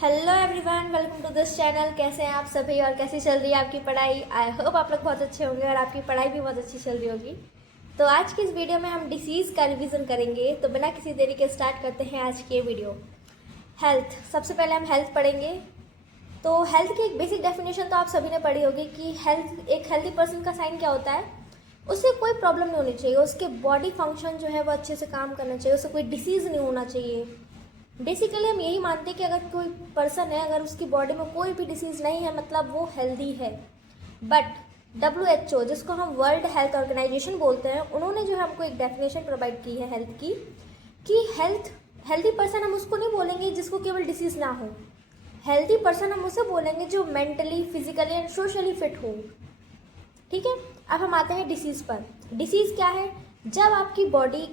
Hello everyone, welcome to this channel. कैसे हैं आप सभी और कैसी चल रही है आपकी पढ़ाई। आई होप आप लोग बहुत अच्छे होंगे और आपकी पढ़ाई भी बहुत अच्छी चल रही होगी। तो आज की इस वीडियो में हम डिसीज़ का रिवीजन करेंगे। तो बिना किसी देरी के स्टार्ट करते हैं आज की ये वीडियो। हेल्थ, सबसे पहले हम हेल्थ पढ़ेंगे। तो हेल्थ की एक बेसिक डेफिनेशन तो आप सभी ने पढ़ी होगी कि हेल्थ, एक हेल्थी पर्सन का साइन क्या होता है। उसे कोई प्रॉब्लम नहीं होनी चाहिए, उसके बॉडी फंक्शन जो है वो अच्छे से काम करना चाहिए, उसे कोई डिसीज़ नहीं होना चाहिए। बेसिकली हम यही मानते हैं कि अगर कोई पर्सन है, अगर उसकी बॉडी में कोई भी डिसीज़ नहीं है, मतलब वो हेल्दी है। बट WHO, जिसको हम वर्ल्ड हेल्थ ऑर्गेनाइजेशन बोलते हैं, उन्होंने जो है हमको एक डेफिनेशन प्रोवाइड की है हेल्थ की, कि हेल्दी पर्सन हम उसको नहीं बोलेंगे जिसको केवल डिसीज़ ना हो। हेल्दी पर्सन हम उसे बोलेंगे जो mentally, physically and socially fit हो। ठीक है, अब हम आते हैं डिसीज़ पर। डिसीज़ क्या है? जब आपकी बॉडी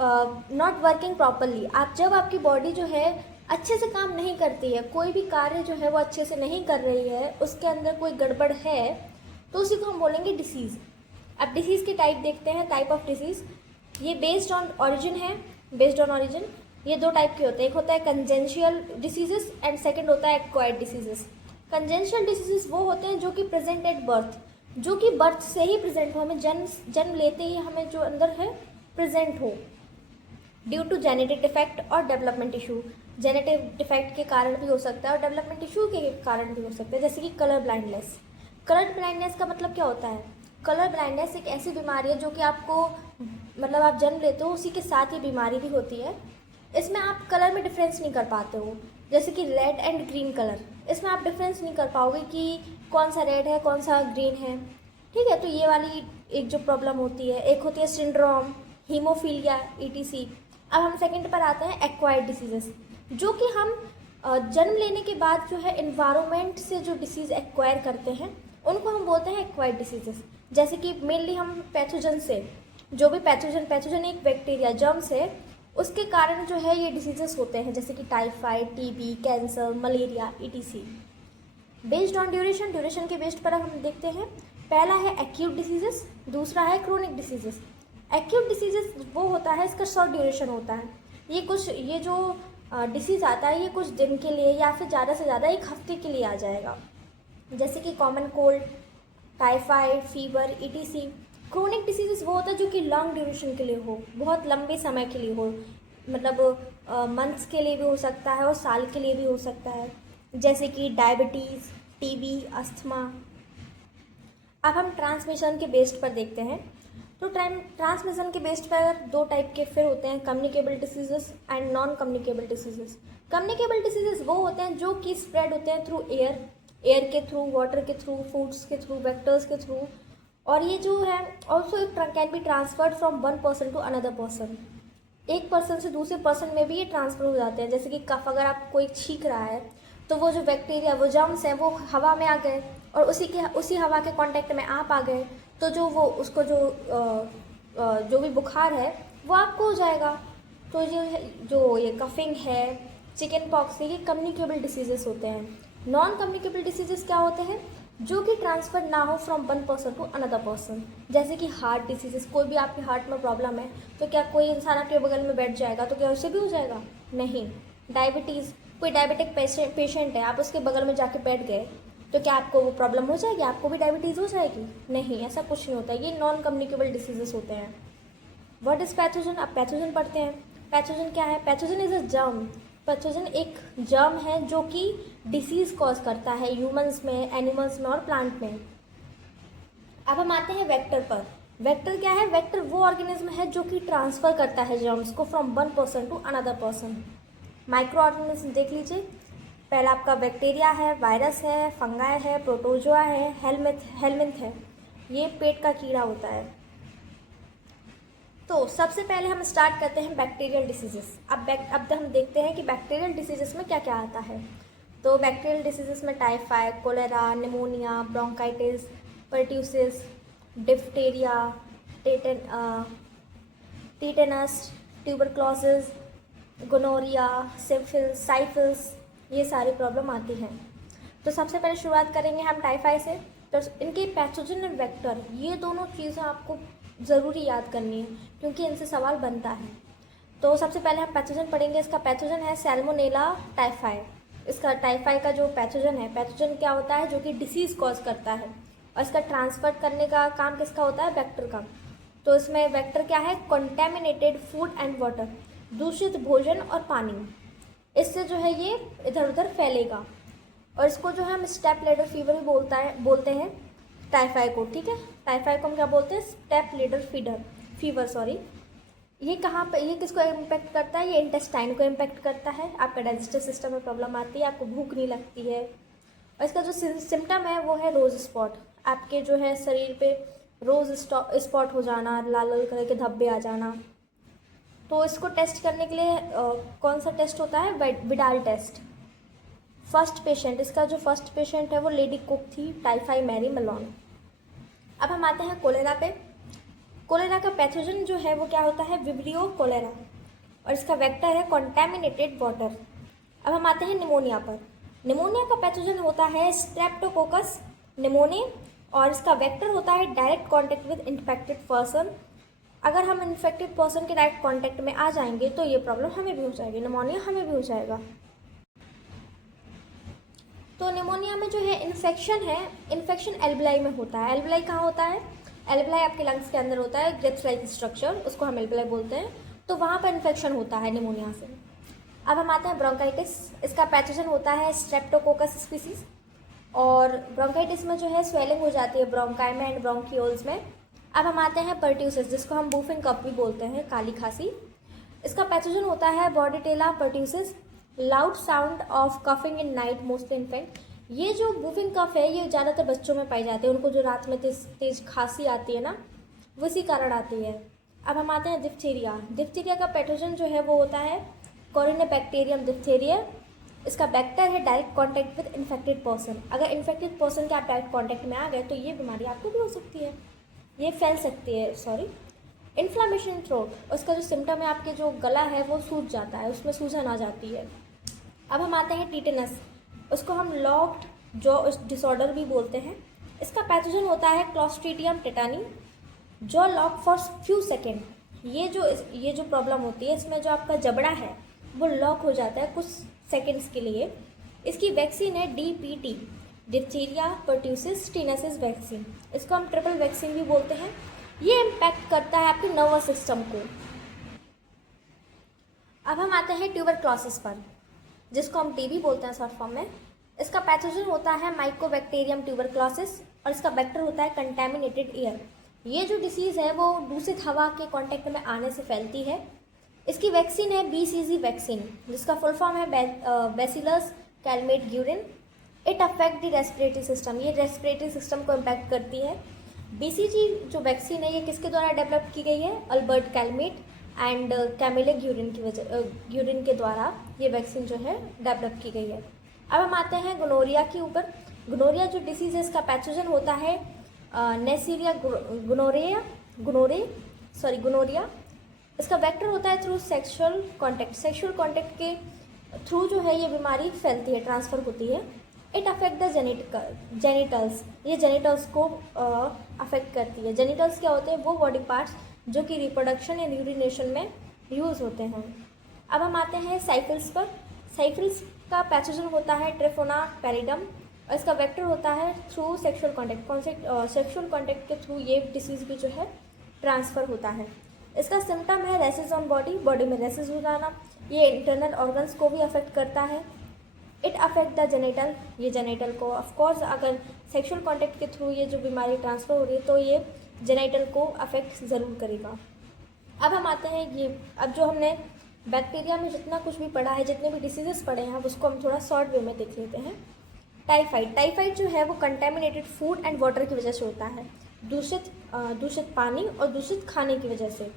नॉट वर्किंग प्रॉपरली, जब आपकी बॉडी जो है अच्छे से काम नहीं करती है, कोई भी कार्य जो है वो अच्छे से नहीं कर रही है, उसके अंदर कोई गड़बड़ है, तो उसी को हम बोलेंगे डिसीज़। अब डिसीज़ की टाइप देखते हैं, टाइप ऑफ डिसीज़। ये बेस्ड ऑन ऑरिजिन है। बेस्ड ऑन ऑरिजिन ये दो टाइप के होते हैं, एक होता है कंजेंशियल डिसीजेस एंड सेकंड होता है एक्वायर्ड डिसीजेस। कंजेंशियल डिसीजेस वो होते हैं जो कि प्रेजेंट एट बर्थ, जो कि बर्थ से ही प्रेजेंट हो, हमें जन्म लेते ही हमें जो अंदर है प्रेजेंट हो, ड्यू टू जेनेटिक डिफेक्ट और डेवलपमेंट इशू। जेनेटिक डिफेक्ट के कारण भी हो सकता है और डेवलपमेंट इशू के कारण भी हो सकता है, जैसे कि कलर ब्लाइंडनेस। कलर ब्लाइंडनेस का मतलब क्या होता है? कलर ब्लाइंडनेस एक ऐसी बीमारी है जो कि आपको, मतलब आप जन्म लेते हो उसी के साथ ये बीमारी भी होती है। इसमें आप कलर में डिफरेंस नहीं कर पाते हो, जैसे कि रेड एंड ग्रीन कलर, इसमें आप डिफरेंस नहीं कर पाओगे कि कौन सा रेड है कौन सा ग्रीन है। ठीक है, तो ये वाली एक जो प्रॉब्लम होती है। एक होती है सिंड्रोम, हीमोफीलिया, ETC। अब हम सेकंड पर आते हैं एक्वायर्ड डिसीजेस, जो कि हम जन्म लेने के बाद जो है एनवायरनमेंट से जो डिसीज़ एक्वायर करते हैं उनको हम बोलते हैं एक्वायर्ड डिसीजेस। जैसे कि मेनली हम पैथोजन से, जो भी पैथोजन एक बैक्टीरिया, जर्म्स है, उसके कारण जो है ये डिसीजेस होते हैं, जैसे कि typhoid, TB, cancer, malaria, ETC। Based on duration के बेस्ड पर हम देखते हैं। पहला है एक्यूट डिसीजेस, दूसरा है क्रोनिक डिसीजेस। एक्यूट डिसीजेस वो होता है, इसका शॉर्ट ड्यूरेशन होता है। ये जो डिसीज़ आता है ये कुछ दिन के लिए या फिर ज़्यादा से ज़्यादा एक हफ्ते के लिए आ जाएगा, जैसे कि common cold, typhoid, fever, ETC। Chronic diseases वो होता है जो कि लॉन्ग ड्यूरेशन के लिए हो, बहुत लंबे समय के लिए हो, मतलब मंथ्स के लिए भी हो सकता है और साल के लिए भी हो सकता है, जैसे कि डायबिटीज़, TB, अस्थमा। अब हम ट्रांसमिशन के बेस्ड पर देखते हैं। तो ट्रांसमिशन के बेस्ड पर दो टाइप के फिर होते हैं, communicable diseases and non communicable diseases. Communicable diseases वो होते हैं जो कि स्प्रेड होते हैं थ्रू एयर के थ्रू, वाटर के थ्रू, फूड्स के थ्रू, वेक्टर्स के थ्रू। और ये जो है also it can be transferred from one person to another person. एक पर्सन से दूसरे पर्सन में भी ये ट्रांसफर हो जाते हैं, जैसे कि कफ, अगर आप कोई छींक रहा है तो वो जो बैक्टीरिया, वो जर्म्स हैं, वो हवा में आ गए और उसी हवा के कांटेक्ट में आप आ गए, तो जो वो उसको जो भी बुखार है वो आपको हो जाएगा। तो ये कफिंग है, चिकन पॉक्स है, ये कम्युनिकेबल डिसीजेस होते हैं। नॉन कम्युनिकेबल डिसीजेस क्या होते हैं? जो कि ट्रांसफर ना हो from one person to another person, जैसे कि हार्ट डिसीजेस। कोई भी आपके हार्ट में प्रॉब्लम है तो क्या कोई इंसान आपके बगल में बैठ जाएगा तो क्या उससे भी हो जाएगा? नहीं। डायबिटीज़, कोई डायबिटिक पेशेंट है, आप उसके बगल में जाके बैठ गए तो क्या आपको वो प्रॉब्लम हो जाएगी? आपको भी डायबिटीज़ हो जाएगी? नहीं, ऐसा कुछ नहीं होता। ये नॉन कम्युनिकेबल डिसीजेस होते हैं। What is pathogen? अब पैथोजन पढ़ते हैं। पैथोजन क्या है? Pathogen is a germ. Pathogen एक जर्म है जो कि डिसीज़ कॉज करता है ह्यूमंस में, एनिमल्स में और प्लांट में। अब हम आते हैं वेक्टर पर। वेक्टर क्या है? वेक्टर वो ऑर्गेनिज्म है जो कि ट्रांसफ़र करता है जर्म्स को from one person to another person. Micro organism देख लीजिए। पहला आपका बैक्टीरिया है, वायरस है, फंगाई है, प्रोटोजोआ है, हेलमिंथ है। ये पेट का कीड़ा होता है। तो सबसे पहले हम स्टार्ट करते हैं बैक्टीरियल डिसीजेस। अब हम देखते हैं कि बैक्टीरियल डिसीजेस में क्या क्या आता है। तो बैक्टीरियल डिसीजेस में typhoid, cholera, pneumonia, bronchitis, pertussis, diphtheria, tetanus, tuberculosis, gonorrhoea, syphilis, syphilis, ये सारी प्रॉब्लम आती हैं। तो सबसे पहले शुरुआत करेंगे हम टाइफाइड से। तो इनके पैथोजन और वेक्टर, ये दोनों चीज़ें आपको ज़रूरी याद करनी है क्योंकि इनसे सवाल बनता है। तो सबसे पहले हम पैथोजन पढ़ेंगे। इसका पैथोजन है सैल्मोनेला टाइफाई। इसका टाइफाई का जो पैथोजन है, पैथोजन क्या होता है जो कि डिसीज़ कॉज करता है, और इसका ट्रांसफर करने का काम किसका होता है, वेक्टर का। तो इसमें वेक्टर क्या है, कंटेमिनेटेड फूड एंड वाटर, दूषित भोजन और पानी, इससे जो है ये इधर उधर फैलेगा। और इसको जो है हम स्टेप लेडर फीवर भी बोलते हैं टाइफाई को, ठीक है। टाइफाई को हम क्या बोलते हैं, स्टेप लेडर फीवर सॉरी। ये कहाँ पे, ये किसको इम्पेक्ट करता है, ये इंटेस्टाइन को इम्पेक्ट करता है। आपका डाइजेस्टिव सिस्टम में प्रॉब्लम आती है, आपको भूख नहीं लगती है। और इसका जो सिम्टम है वो है रोज स्पॉट, आपके जो है शरीर पे रोज स्पॉट हो जाना, लाल लाल कलर के धब्बे आ जाना। तो इसको टेस्ट करने के लिए कौन सा टेस्ट होता है, विडाल टेस्ट। फर्स्ट पेशेंट, इसका जो फर्स्ट पेशेंट है वो लेडी कुक थी, टाइफाई मैरी मेलोन। अब हम आते हैं कोलेरा पे। कोलेरा का पैथोजन जो है वो क्या होता है, विब्रियो कोलेरा, और इसका वेक्टर है कॉन्टैमिनेटेड वाटर। अब हम आते हैं निमोनिया पर। निमोनिया का पैथोजन होता है स्ट्रेप्टोकोकस निमोनिया, और इसका वेक्टर होता है direct contact with infected person. अगर हम इन्फेक्टेड पर्सन के डायरेक्ट कॉन्टैक्ट में आ जाएंगे तो ये प्रॉब्लम हमें भी हो जाएगी, निमोनिया हमें भी हो जाएगा। तो निमोनिया में जो है इन्फेक्शन है, इन्फेक्शन एल्वलाई में होता है। एल्वलाई कहाँ होता है, एल्वलाई आपके लंग्स के अंदर होता है, ग्रिप्स लाइक स्ट्रक्चर, उसको हम एल्वलाई बोलते हैं। तो वहाँ पर इन्फेक्शन होता है निमोनिया से। अब हम आते हैं ब्रोंकाइटिस। इसका पैथोजन होता है स्ट्रेप्टोकोकस स्पीसीज, और ब्रोंकाइटिस में जो है स्वेलिंग हो जाती है ब्रोंकाई में एंड ब्रोंकियोल्स में। अब हम आते हैं पर्ट्यूसिस, जिसको हम बूफिंग कफ भी बोलते हैं, काली खांसी। इसका पैथोजन होता है bordetella pertussis, loud sound of coughing in night mostly infect. ये जो बूफिंग कफ है ये ज़्यादातर बच्चों में पाई जाती है, उनको जो रात में तेज खांसी आती है ना, वो इसी कारण आती है। अब हम आते हैं डिप्थीरिया। डिप्थीरिया का पैथोजन जो है वो होता है कोरिनेबैक्टीरियम डिप्थीरिया। इसका वेक्टर है direct contact with infected person. अगर इन्फेक्टेड पर्सन के आप डायरेक्ट कॉन्टैक्ट में आ गए तो ये बीमारी आपको भी हो सकती है, ये फैल सकती है, सॉरी। इन्फ्लामेशन थ्रोट, उसका जो सिम्टम है आपके जो गला है वो सूज जाता है, उसमें सूजन आ जाती है। अब हम आते हैं टीटेनस, उसको हम लॉक्ड जॉ डिसऑर्डर भी बोलते हैं। इसका पैथोजन होता है Clostridium tetani, jaw lock for few second. ये जो प्रॉब्लम होती है, इसमें जो आपका जबड़ा है वो लॉक हो जाता है कुछ सेकेंड्स के लिए। इसकी वैक्सीन है DPT, डिप्थीरिया पर्ट्यूसिस टीनेसिस वैक्सीन। इसको हम ट्रिपल वैक्सीन भी बोलते हैं। ये इम्पैक्ट करता है आपके नर्वस सिस्टम को। अब हम आते हैं ट्यूबरक्लोसिस पर, जिसको हम TB बोलते हैं शॉर्ट फॉर्म में। इसका पैथोजन होता है माइकोबैक्टीरियम ट्यूबरक्लोसिस, और इसका वेक्टर होता है कंटैमिनेटेड एयर। ये जो डिसीज़ है वो दूषित हवा के कांटेक्ट में आने से फैलती है। इसकी वैक्सीन है BCG वैक्सीन, जिसका फुल फॉर्म है bacillus Calmette-Guérin. It affect the respiratory system, ये रेस्पिरेटरी सिस्टम को इम्पैक्ट करती है। BCG जो वैक्सीन है ये किसके द्वारा डेवलप की गई है, अल्बर्ट कैलमेट एंड कैमिले ग्यूरिन के द्वारा ये वैक्सीन जो है डेवलप की गई है। अब हम आते हैं गोनोरिया के ऊपर। गोनोरिया जो डिसीज़ है इसका पैथोजन होता है नेसीरिया गोनोरिया। इसका वेक्टर होता है थ्रू सेक्सुअल कॉन्टैक्ट के थ्रू जो है ये बीमारी फैलती है, ट्रांसफ़र होती है। इट अफेक्ट द जेनिटल्स, ये जेनिटल्स को अफेक्ट करती है। जेनिटल्स क्या होते हैं, वो बॉडी पार्ट्स जो कि रिप्रोडक्शन या यूरिनेशन में यूज़ होते हैं। अब हम आते हैं साइफिल्स पर। साइफिल्स का पैथोजन होता है ट्रिफोना पैरिडम, और इसका वेक्टर होता है through sexual contact. Sexual contact के थ्रू ये डिसीज़ भी जो है ट्रांसफ़र होता है। इसका सिम्टम है रैसेस ऑन बॉडी में रैसेस हो जाना। ये इंटरनल ऑर्गन्स को भी अफेक्ट करता है। इट अफेक्ट द जेनिटल, ये जेनिटल को, ऑफकोर्स अगर सेक्सुअल कॉन्टैक्ट के थ्रू ये जो बीमारी ट्रांसफ़र हो रही है तो ये जेनिटल को अफेक्ट ज़रूर करेगा। अब हम आते हैं ये, अब जो हमने बैक्टीरिया में जितना कुछ भी पढ़ा है, जितने भी डिसीजेस पढ़े हैं, उसको हम थोड़ा शॉर्ट वे में देख लेते हैं। टाइफाइड जो है वो कंटेमिनेटेड फूड एंड वाटर की वजह से होता है, दूषित पानी और दूषित खाने की वजह से।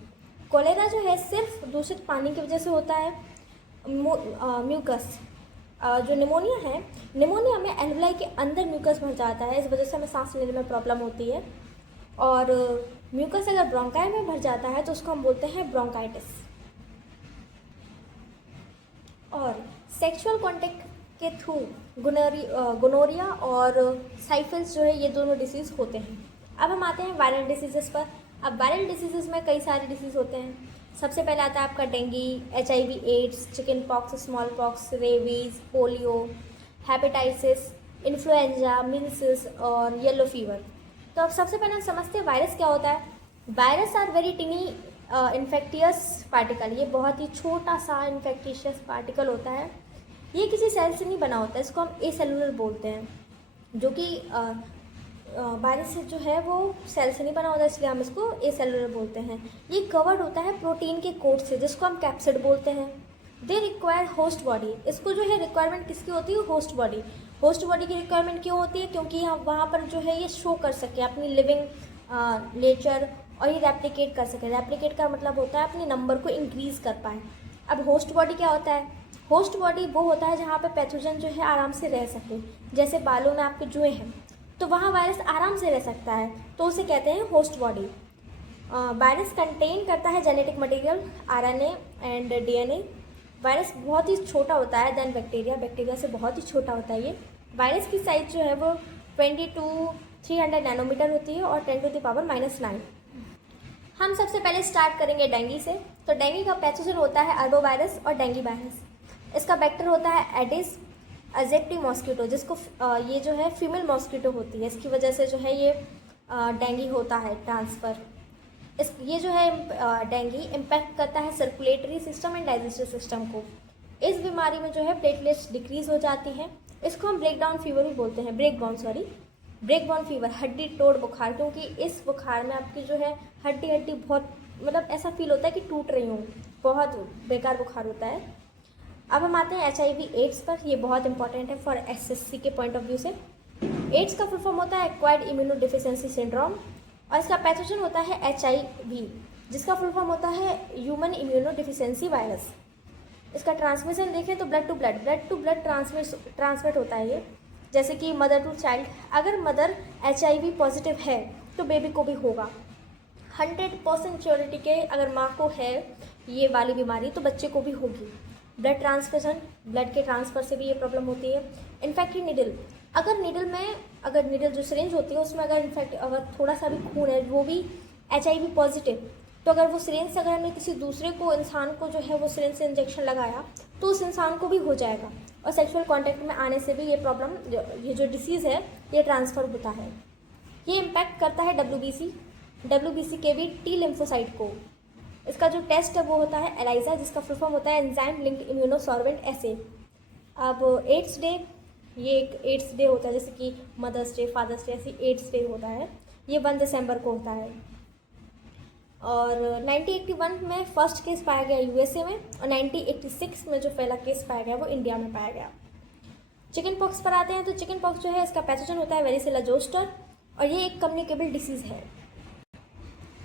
कोलेरा जो है सिर्फ दूषित पानी की वजह से होता है। म्यूकस, जो निमोनिया है, निमोनिया में एल्वलाई के अंदर म्यूकस भर जाता है, इस वजह से हमें सांस लेने में प्रॉब्लम होती है। और म्यूकस अगर ब्रोंकाई में भर जाता है तो उसको हम बोलते हैं ब्रोंकाइटिस। और सेक्सुअल कॉन्टैक्ट के थ्रू गोनोरिया और साइफिल्स जो है ये दोनों डिसीज़ होते हैं। अब हम आते हैं वायरल डिसीज़ेस पर। अब वायरल डिसीज़ेस में कई सारे डिसीज़ होते हैं। सबसे पहले आता है आपका dengue, HIV AIDS, chicken pox, small pox, rabies, polio, hepatitis, influenza, measles और येलो फीवर। तो अब सबसे पहले हम समझते हैं वायरस क्या होता है। Virus are very tiny infectious particle. ये बहुत ही छोटा सा इन्फेक्टिशियस पार्टिकल होता है। ये किसी सेल से नहीं बना होता है, इसको हम एसेलुलर बोलते हैं। जो कि वायरस जो है वो सेल से नहीं बना होता, इसलिए हम इसको एसेलुलर बोलते हैं। ये कवर्ड होता है प्रोटीन के कोट से, जिसको हम कैप्सिड बोलते हैं। They require host body. इसको जो है रिक्वायरमेंट किसकी होती है? Host body. होस्ट बॉडी की रिक्वायरमेंट क्यों होती है? क्योंकि हम वहाँ पर जो है ये शो कर सके अपनी लिविंग नेचर, और ये रेप्लिकेट कर सके। रेप्लिकेट का मतलब होता है अपने नंबर को इंक्रीज़ कर पाए। अब होस्ट बॉडी क्या होता है? होस्ट बॉडी वो होता है जहाँ पे पैथोजन जो है आराम से रह सके। जैसे बालों में आपके जुएँ हैं तो वहाँ वायरस आराम से रह सकता है, तो उसे कहते हैं होस्ट बॉडी। वायरस कंटेन करता है genetic material, RNA and DNA। Virus बहुत ही छोटा होता है देन बैक्टीरिया। बैक्टीरिया से बहुत ही छोटा होता है ये। वायरस की साइज जो है वो 20 to 300 नैनोमीटर होती है और 10⁻⁹। हम सबसे पहले स्टार्ट करेंगे डेंगू से। तो डेंगू का पैथोजन होता है अरबोवायरस और डेंगू वायरस। इसका वेक्टर होता है एडिस एजिप्टी मॉस्किटो, जिसको ये जो है फीमेल मॉस्किटो होती है। इसकी वजह से जो है ये डेंगू होता है ट्रांसफ़र। ये जो है डेंगू इम्पैक्ट करता है circulatory system and digestive system को। इस बीमारी में जो है प्लेटलेट्स डिक्रीज हो जाती हैं। इसको हम ब्रेकडाउन फीवर भी बोलते हैं, ब्रेकडाउन फीवर, हड्डी तोड़ बुखार। क्योंकि इस बुखार में आपकी जो है हड्डी बहुत मतलब ऐसा फील होता है कि टूट रही हूँ, बहुत बेकार बुखार होता है। अब हम आते हैं HIV एड्स पर। ये बहुत इंपॉर्टेंट है फॉर SSC के पॉइंट ऑफ व्यू से। एड्स का फुल फॉर्म होता है एक्वायर्ड इम्यूनो डिफिशियंसी सिंड्रोम, और इसका पैथोजन होता है HIV, जिसका फुल फॉर्म होता है ह्यूमन इम्यूनो डिफिशियंसी वायरस। इसका ट्रांसमिशन देखें तो ब्लड टू ब्लड ट्रांसमिट होता है ये, जैसे कि मदर टू चाइल्ड। अगर मदर HIV पॉजिटिव है तो बेबी को भी होगा। 100% श्योरिटी के अगर माँ को है ये वाली बीमारी तो बच्चे को भी होगी। ब्लड ट्रांसफ्यूजन, ब्लड के ट्रांसफ़र से भी ये प्रॉब्लम होती है। इन्फेक्टेड नीडल, अगर नीडल जो सिरिंज होती है उसमें अगर थोड़ा सा भी खून है, वो भी HIV पॉजिटिव, तो अगर वो सिरिंज से अगर हमने किसी दूसरे को इंसान को जो है वो सिरिंज से इंजेक्शन लगाया तो उस इंसान को भी हो जाएगा। और सेक्सुअल कॉन्टैक्ट में आने से भी ये प्रॉब्लम, ये जो डिसीज़ है ये ट्रांसफ़र होता है। ये इम्पैक्ट करता है WBC के भी T लिम्फोसाइट को। इसका जो टेस्ट है वो होता है एलाइजा, जिसका फुल फॉर्म होता है एंजाइम लिंक्ड इम्यूनोसॉर्बेंट एसे। अब एड्स डे, ये एक एड्स डे होता है, जैसे कि मदर्स डे, फादर्स डे, ऐसी एड्स डे होता है। ये 1 दिसंबर को होता है। और 1981 में फर्स्ट केस पाया गया USA में, और 1986 में जो पहला केस पाया गया वो इंडिया में पाया गया। चिकन पॉक्स पर आते हैं। तो चिकन पॉक्स जो है इसका पैथोजन होता है वेरिसेला जोस्टर, और ये एक कम्युनिकेबल डिसीज़ है।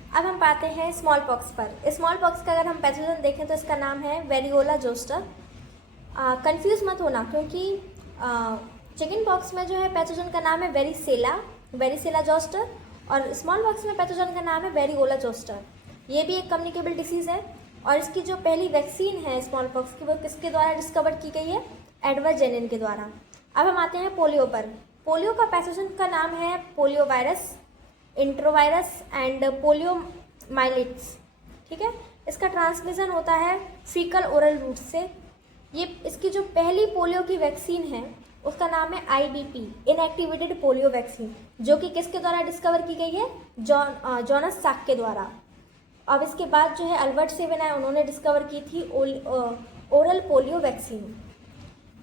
अब हम पाते हैं स्मॉल पॉक्स पर। स्मॉल पॉक्स का अगर हम पैथोजन देखें तो इसका नाम है वेरियोला जोस्टर। कंफ्यूज मत होना, क्योंकि चिकन पॉक्स में जो है पैथोजन का नाम है वेरिसेला जोस्टर, और स्मॉल पॉक्स में पैथोजन का नाम है वेरियोला जोस्टर। ये भी एक कम्युनिकेबल डिसीज़ है, और इसकी जो पहली वैक्सीन है स्मॉल पॉक्स की वो किसके द्वारा डिस्कवर की गई है? एडवर्ड जेनिन के द्वारा। अब हम आते हैं पोलियो पर। पोलियो का पैथोजन का नाम है पोलियो वायरस, इंट्रोवायरस एंड पोलियो माइलिट्स। ठीक है, इसका ट्रांसमिशन होता है फीकल ओरल रूट से। ये इसकी जो पहली पोलियो की वैक्सीन है उसका नाम है IDP, इनएक्टिवेटेड पोलियो वैक्सीन, जो कि किसके द्वारा डिस्कवर की गई है? जॉनस साक के द्वारा। अब इसके बाद जो है अल्बर्ट सेवन है, उन्होंने डिस्कवर की थी ओरल पोलियो वैक्सीन।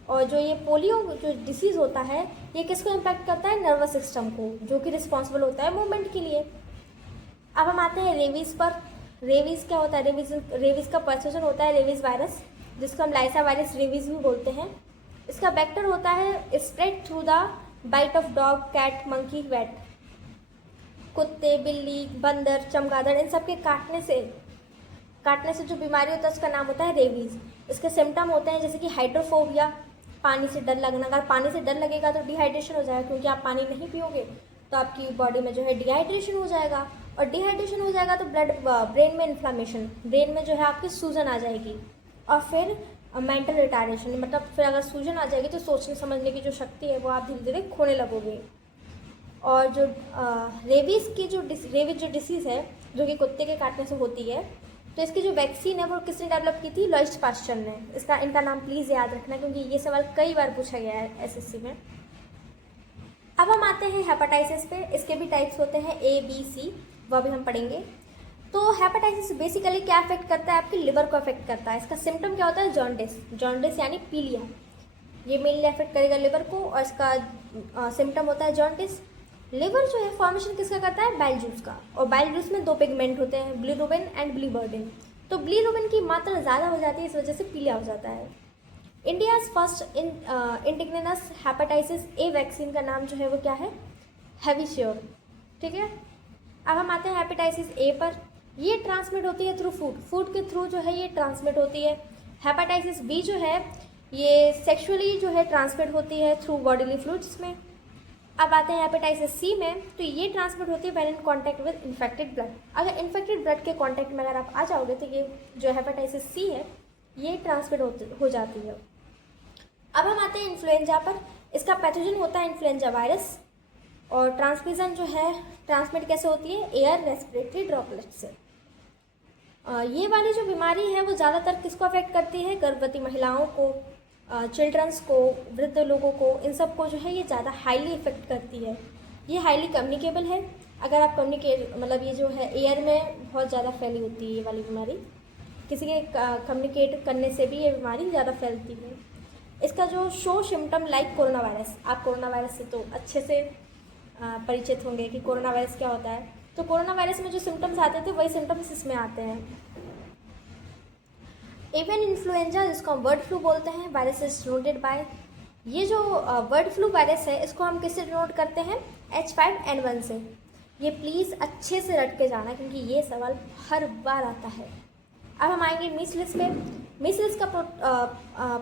और जो ये पोलियो जो डिसीज़ होता है ये किसको इम्पैक्ट करता है? नर्वस सिस्टम को, जो कि रिस्पॉन्सिबल होता है मूवमेंट के लिए। अब हम आते हैं रेबीज़ पर। रेबीज़ क्या होता है? रेबीज़ का पैथोजन होता है रेबीज़ वायरस, जिसको हम लाइसा वायरस रेबीज़ भी बोलते हैं। इसका वेक्टर होता है spread through the bite of dog, cat, monkey, rat. कुत्ते, बिल्ली, बंदर, चमगादड़, इन सब के काटने से जो बीमारी होता है उसका नाम होता है रेबीज़। इसके सिम्टम होते हैं जैसे कि हाइड्रोफोबिया, पानी से डर लगना। अगर पानी से डर लगेगा तो डिहाइड्रेशन हो जाएगा, क्योंकि आप पानी नहीं पियोगे तो आपकी बॉडी में जो है डिहाइड्रेशन हो जाएगा, और डिहाइड्रेशन हो जाएगा तो ब्रेन में इन्फ्लामेशन, ब्रेन में जो है आपकी सूजन आ जाएगी, और फिर मेंटल रिटार्डेशन, मतलब फिर अगर सूजन आ जाएगी तो सोचने समझने की जो शक्ति है वो आप धीरे धीरे खोने लगोगे। और जो रेबीज़ जो डिसीज़ है जो कि कुत्ते के काटने से होती है, तो इसकी जो वैक्सीन है वो किसने डेवलप की थी? लॉइस पास्चर ने। इनका नाम प्लीज़ याद रखना क्योंकि ये सवाल कई बार पूछा गया है एसएससी में। अब हम आते हैं हेपेटाइटिस पे। इसके भी टाइप्स होते हैं A, B, C, वो भी हम पढ़ेंगे। तो हेपेटाइटिस बेसिकली क्या अफेक्ट करता है? आपकी लिवर को अफेक्ट करता है। इसका सिम्टम क्या होता है? जॉन्डिस यानी पीलिया। ये मेनली अफेक्ट करेगा लिवर को और इसका सिम्टम होता है जॉन्डिस। लिवर जो है फॉर्मेशन किसका करता है? बाइल जूस का। और बाइल जूस में 2 पिगमेंट होते हैं, बिलीरुबिन एंड बिलीवर्बिन। तो बिलीरुबिन की मात्रा ज़्यादा हो जाती है, इस वजह से पीलिया हो जाता है। India's first indigenous hepatitis A vaccine का नाम जो है वो क्या है? हैविश्योर। ठीक है। अब हम आते हैं हेपेटाइटिस ए पर। ये ट्रांसमिट होती है थ्रू फूड के थ्रू जो है ये ट्रांसमिट होती है। हेपेटाइटिस बी जो है ये सेक्सुअली जो है ट्रांसमिट होती है थ्रू बॉडीली फ्लूइड्स में। अब आते हैं हेपेटाइटिस सी में। तो ये ट्रांसमिट होती है when in contact with infected blood. अगर इन्फेक्टेड ब्लड के कांटेक्ट में अगर आप आ जाओगे तो ये जो हेपेटाइटिस सी है ये ट्रांसमिट हो जाती है। अब हम आते हैं इन्फ्लुएंजा पर। इसका पैथोजन होता है इन्फ्लुएंजा वायरस और ट्रांसमिशन जो है ट्रांसमिट कैसे होती है? एयर रेस्पिरेटरी ड्रॉपलेट से। ये वाली जो बीमारी है वो ज़्यादातर किसको अफेक्ट करती है? गर्भवती महिलाओं को, चिल्ड्रंस को, वृद्ध लोगों को, इन सब को जो है ये ज़्यादा हाईली इफेक्ट करती है। ये हाईली कम्युनिकेबल है। अगर आप मतलब ये जो है एयर में बहुत ज़्यादा फैली होती है ये वाली बीमारी। किसी के कम्युनिकेट करने से भी ये बीमारी ज़्यादा फैलती है। इसका जो show symptom like corona virus, आप कोरोना वायरस से तो अच्छे से परिचित होंगे कि कोरोना वायरस क्या होता है। तो कोरोना वायरस में जो सिम्टम्स आते थे वही सिम्टम्स इसमें आते हैं। एवियन इन्फ्लुएंजा जिसको हम बर्ड फ्लू बोलते हैं, वायरस इज डिनोटेड बाय। ये जो बर्ड फ्लू वायरस है इसको हम किससे डिनोट करते हैं? H5N1 से। ये प्लीज़ अच्छे से रट के जाना क्योंकि ये सवाल हर बार आता है। अब हम आएंगे मीसल्स पे। मीसल्स का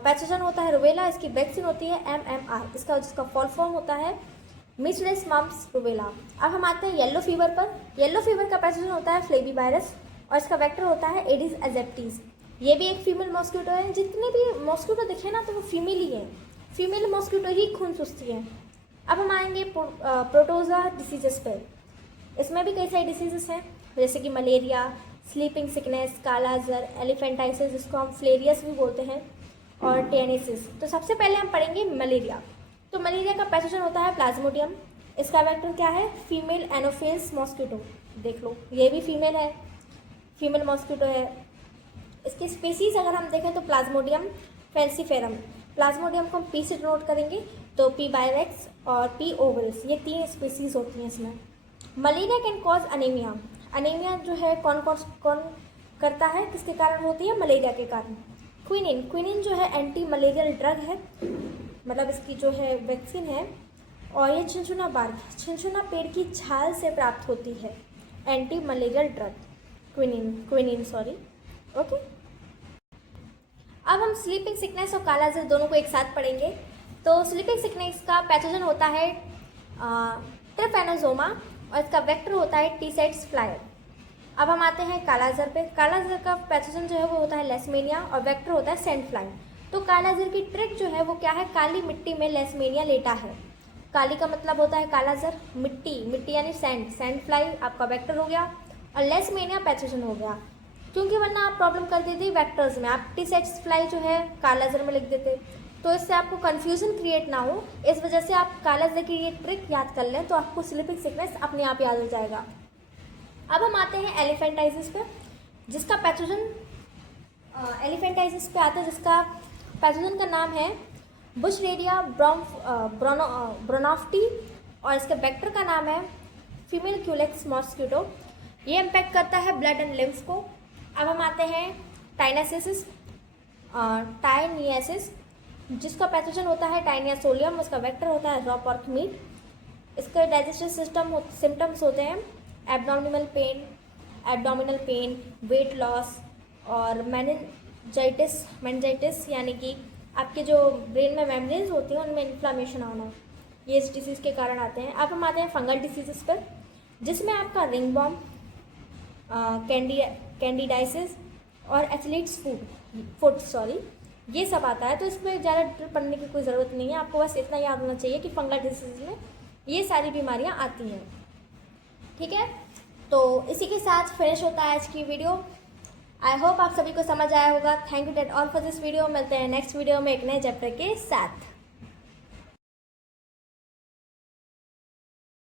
पैथोजन होता है रुबेला। इसकी वैक्सीन होती है MMR। जिसका फुल फॉर्म होता है मीसल्स मम्प्स रुबेला। अब हम आते हैं येलो फीवर पर। येलो फीवर का पैथोजन होता है फ्लेवी वायरस और इसका वेक्टर होता है एडिस एजेप्टिस। ये भी एक फीमेल मॉस्किटो है। जितने भी मॉस्किटो दिखे ना तो वो फीमेल ही है। फीमेल मॉस्किटो ही खून चूसती है। अब हम आएंगे प्रोटोजोआ डिसीजेस पर। इसमें भी कई सारी डिसीजेस हैं जैसे कि मलेरिया, स्लीपिंग सिकनेस, कालाजार, एलिफेंटाइसिस जिसको हम फ्लेरियस भी बोलते हैं, और टेनिसिस। तो सबसे पहले हम पढ़ेंगे मलेरिया। तो मलेरिया का पैथोजन होता है प्लाज्मोडियम। इसका वेक्टर क्या है? Female Anopheles mosquito. देख लो ये भी फीमेल है, फीमेल मॉस्किटो है। इसकी स्पीसीज अगर हम देखें तो प्लाज्मोडियम फैल्सीफेरम। प्लाज्मोडियम को हम पी से डिनोट करेंगे तो P. बाइवेक्स और P. ओवल्स, ये 3 स्पीसीज होती हैं इसमें। Malaria can cause anaemia. Anaemia जो है कौन करता है, किसके कारण होती है? मलेरिया के कारण। क्विनिन जो है एंटी मलेरियल ड्रग है, मतलब इसकी जो है वैक्सीन है। और ये छिनछुना पेड़ की छाल से प्राप्त होती है anti malarial drug quinine okay. अब हम स्लीपिंग सिकनेस और कालाजार दोनों को एक साथ पढ़ेंगे। तो स्लीपिंग सिकनेस का पैथोजन होता है ट्रिपैनोसोमा और इसका वेक्टर होता है टीसेट्स फ्लायर। अब हम आते हैं कालाजार पे। कालाजार का पैथोजन जो है वो होता है लेसमेनिया और वेक्टर होता है सैंड फ्लाई। तो कालाजार की ट्रिक जो है वो क्या है? काली मिट्टी में लेसमेनिया लेटा है। काली का मतलब होता है कालाजार, मिट्टी यानी सैंड फ्लाई आपका वेक्टर हो गया और लेसमेनिया पैथोजन हो गया। क्योंकि वरना आप प्रॉब्लम कर देते वेक्टर्स में, आप टीसेट्स फ्लाई जो है कालाजार में लिख देते, तो इससे आपको कन्फ्यूजन क्रिएट ना हो, इस वजह से आप कालाजार की ये ट्रिक याद कर लें तो आपको स्लीपिंग सिकनेस अपने आप याद हो जाएगा। अब हम आते हैं एलिफेंटाइसिस पे, जिसका पैथोजन एलिफेंटाइसिस पे आता है, जिसका पैथोजन का नाम है बुशरेरिया ब्रोनोफ्टी और इसके वेक्टर का नाम है फीमेल क्यूलेक्स मॉस्किटो। ये इम्पैक्ट करता है ब्लड एंड लिम्फ को। अब हम आते हैं टाइनियासिस, जिसका पैथोजन होता है टाइनिया सोलियम, उसका वेक्टर होता है रॉ पॉर्क मीट। इसके डाइजेस्टिव सिम्टम्स होते हैं एब्डोमिनल पेन, वेट लॉस और मेनिंजाइटिस यानी कि आपके जो ब्रेन में मेमोरीज होती हैं उनमें इन्फ्लामेशन आना, ये इस डिसीज़ के कारण आते हैं। अब हम आते हैं फंगल डिसीजेस पर, जिसमें आपका रिंगवॉर्म, कैंडिडाइसिस और एथलीट्स फुट ये सब आता है। तो इसमें ज़्यादा डिटेल पढ़ने की कोई ज़रूरत नहीं है, आपको बस इतना याद होना चाहिए कि फंगल डिसीज में ये सारी बीमारियां आती हैं। ठीक है, तो इसी के साथ फिनिश होता है आज की वीडियो। आई होप आप सभी को समझ आया होगा। Thank you that all for this video. मिलते हैं नेक्स्ट वीडियो में एक नए चैप्टर के साथ।